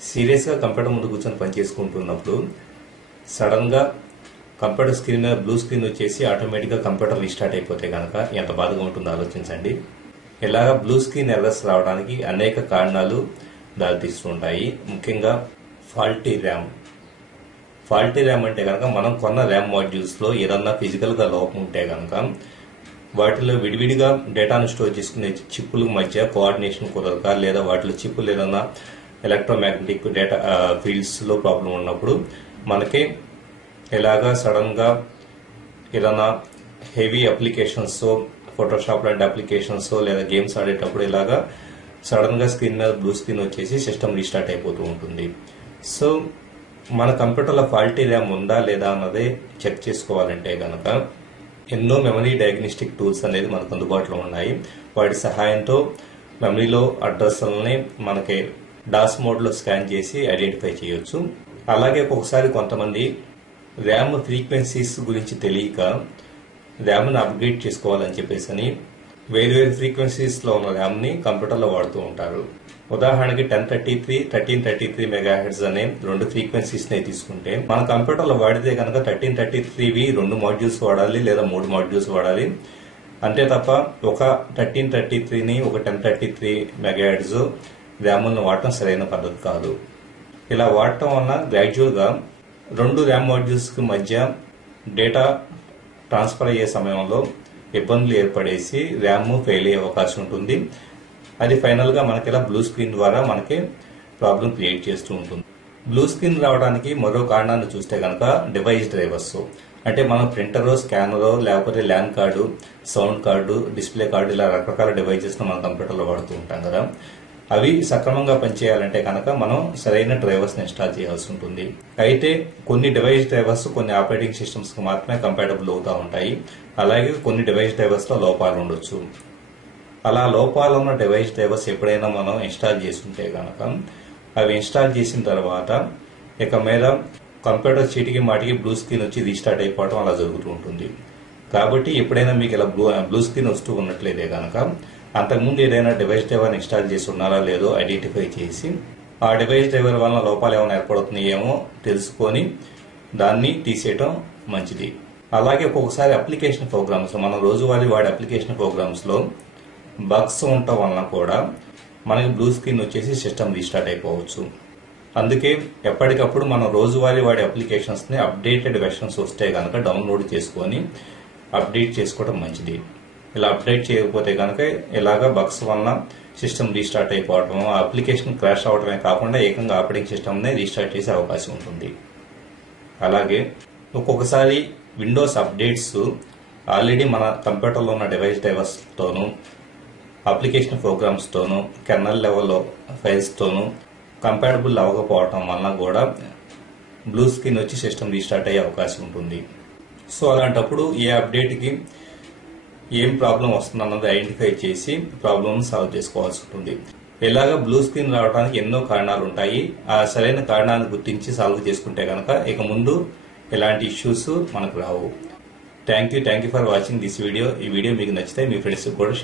సీరియస్గా కంప్యూటర్ ముందు కూర్చొని పని చేసుకుంటున్నప్పుడు సడన్గా కంప్యూటర్ స్క్రీన్ మీద బ్లూ స్క్రీన్ వచ్చేసి ఆటోమేటిక్గా కంప్యూటర్ రీస్టార్ట్ అయిపోతే కనుక ఎంత బాధగా ఉంటుందో ఆలోచించండి. ఇలాగా బ్లూ స్క్రీన్ ఎర్రర్స్ రావడానికి అనేక కారణాలు దారితీస్తుంటాయి. ముఖ్యంగా ఫాల్టీ ర్యామ్. ఫాల్టీ ర్యామ్ అంటే కనుక మనం కొన్న ర్యామ్ మాడ్యూల్స్లో ఏదన్నా ఫిజికల్గా లోపం ఉంటే కనుక వాటిలో విడివిడిగా డేటాను స్టోర్ చేసుకునే చిప్పుల మధ్య కోఆర్డినేషన్ కుదరక, లేదా వాటిలో చిప్పులు ఏదన్నా ఎలక్ట్రోమాగ్నెటిక్ డేటా ఫీల్డ్స్లో ప్రాబ్లం ఉన్నప్పుడు మనకి ఇలాగా సడన్గా ఏదైనా హెవీ అప్లికేషన్స్, ఫోటోషాప్ లాంటి అప్లికేషన్స్ లేదా గేమ్స్ ఆడేటప్పుడు ఇలాగా సడన్గా స్క్రీన్ మీద బ్లూ స్క్రీన్ వచ్చేసి సిస్టమ్ రీస్టార్ట్ అయిపోతూ ఉంటుంది. సో మన కంప్యూటర్లో ఫాల్టీ ర్యామ్ ఉందా లేదా అన్నది చెక్ చేసుకోవాలంటే కనుక ఎన్నో మెమరీ డయాగ్నోస్టిక్ టూల్స్ అనేది మనకు అందుబాటులో ఉన్నాయి. వాటి సహాయంతో మెమరీలో అడ్రస్లని మనకి డాస్ మోడ్లో స్కాన్ చేసి ఐడెంటిఫై చేయొచ్చు. అలాగే ఒక్కొక్కసారి కొంతమంది ర్యామ్ ఫ్రీక్వెన్సీస్ గురించి తెలియక ర్యామ్ని అప్గ్రేడ్ చేసుకోవాలని చెప్పేసి అని వేరు ఫ్రీక్వెన్సీస్లో ఉన్న ర్యామ్ని కంప్యూటర్లో వాడుతూ ఉంటారు. ఉదాహరణకి 1033, 1333 మెగాహెర్ట్జ్ అనే రెండు ఫ్రీక్వెన్సీస్ని తీసుకుంటే మన కంప్యూటర్లో వాడితే కనుక 1333వి 2 మాడ్యూల్స్ వాడాలి లేదా 3 మాడ్యూల్స్ వాడాలి. అంతే తప్ప ఒక 1333ని ఒక 1033 మెగాహెర్ట్జ్ ర్యామ్లను వాడటం సరైన పద్ధతి కాదు. ఇలా వాడటం వల్ల గ్రాడ్యువల్గా 2 ర్యామ్ మాడ్యూల్స్కి మధ్య డేటా ట్రాన్స్ఫర్ అయ్యే సమయంలో ఇబ్బందులు ఏర్పడేసి ర్యామ్ ఫెయిల్ అయ్యే అవకాశం ఉంటుంది. అది ఫైనల్గా మనకి ఇలా బ్లూ స్క్రీన్ ద్వారా మనకి ప్రాబ్లం క్రియేట్ చేస్తూ ఉంటుంది. బ్లూ స్క్రీన్ రావడానికి మరో కారణాన్ని చూస్తే కనుక డివైస్ డ్రైవర్స్. అంటే మనం ప్రింటరో, స్కానరో, లేకపోతే LAN card, sound card, display card ఇలా రకరకాల డివైజెస్ను మన కంప్యూటర్లో వాడుతూ ఉంటాం కదా. అవి సక్రమంగా పనిచేయాలంటే కనుక మనం సరైన డ్రైవర్స్ని ఇన్స్టాల్ చేయాల్సి ఉంటుంది. అయితే కొన్ని డివైస్ డ్రైవర్స్ కొన్ని ఆపరేటింగ్ సిస్టమ్స్కి మాత్రమే కంపాటబుల్ అవుతూ ఉంటాయి. అలాగే కొన్ని డివైస్ డ్రైవర్స్లో లోపాలు ఉండొచ్చు. అలా లోపాలు ఉన్న డివైస్ డ్రైవర్స్ ఎప్పుడైనా మనం ఇన్స్టాల్ చేసుకుంటే కనుక అవి ఇన్స్టాల్ చేసిన తర్వాత ఇక మీద కంప్యూటర్ చీటికి మాటికి బ్లూ స్క్రీన్ వచ్చి రీస్టార్ట్ అయిపోవడం అలా జరుగుతూ ఉంటుంది. కాబట్టి ఎప్పుడైనా మీకు ఇలా బ్లూ స్క్రీన్ వస్తూ ఉన్నట్లయితే కనుక అంతకుముందు ఏదైనా డివైస్ డ్రైవర్ ఇన్స్టాల్ చేసి ఉన్నారా లేదో ఐడెంటిఫై చేసి ఆ డివైస్ డ్రైవర్ వలన లోపాలు ఏమైనా ఏర్పడుతున్నాయేమో తెలుసుకొని దాన్ని తీసేయటం మంచిది. అలాగే ఒక్కొక్కసారి అప్లికేషన్ ప్రోగ్రామ్స్, మనం రోజువారీ వాడే అప్లికేషన్ ప్రోగ్రామ్స్లో బగ్స్ ఉండటం వలన కూడా మనకి బ్లూ స్క్రీన్ వచ్చేసి సిస్టమ్ రీస్టార్ట్ అయిపోవచ్చు. అందుకే ఎప్పటికప్పుడు మనం రోజువారీ వాడే అప్లికేషన్స్ని అప్డేటెడ్ వెర్షన్స్ వస్తే కనుక డౌన్లోడ్ చేసుకొని అప్డేట్ చేసుకోవడం మంచిది. ఇలా అప్డేట్ చేయకపోతే కనుక ఇలాగ బగ్స్ వలన సిస్టమ్ రీస్టార్ట్ అయిపోవడం, ఆ అప్లికేషన్ క్రాష్ అవడమే కాకుండా ఏకంగా ఆపరేటింగ్ సిస్టమ్నే రీస్టార్ట్ చేసే అవకాశం ఉంటుంది. అలాగే ఒక్కొక్కసారి విండోస్ అప్డేట్స్ ఆల్రెడీ మన కంప్యూటర్లో ఉన్న డివైస్ డ్రైవర్స్తోనూ, అప్లికేషన్ ప్రోగ్రామ్స్తోనూ, కెర్నల్ లెవెల్లో ఫైల్స్తోనూ కంపాటబుల్ అవ్వకపోవటం వలన కూడా బ్లూ స్క్రీన్ వచ్చి సిస్టమ్ రీస్టార్ట్ అయ్యే అవకాశం ఉంటుంది. సో అలాంటప్పుడు ఏ అప్డేట్కి ఏం ప్రాబ్లం వస్తుందన్నది ఐడెంటిఫై చేసి ప్రాబ్లమ్ సాల్వ్ చేసుకోవాల్సి ఉంటుంది. ఇలాగ బ్లూ స్క్రీన్ రావడానికి ఎన్నో కారణాలు ఉంటాయి. ఆ సరైన కారణాన్ని గుర్తించి సాల్వ్ చేసుకుంటే కనుక ఇక ముందు ఇలాంటి ఇష్యూస్ మనకు రావు. Thank you for watching this video. ఈ వీడియో మీకు నచ్చితే మీ ఫ్రెండ్స్కి కూడా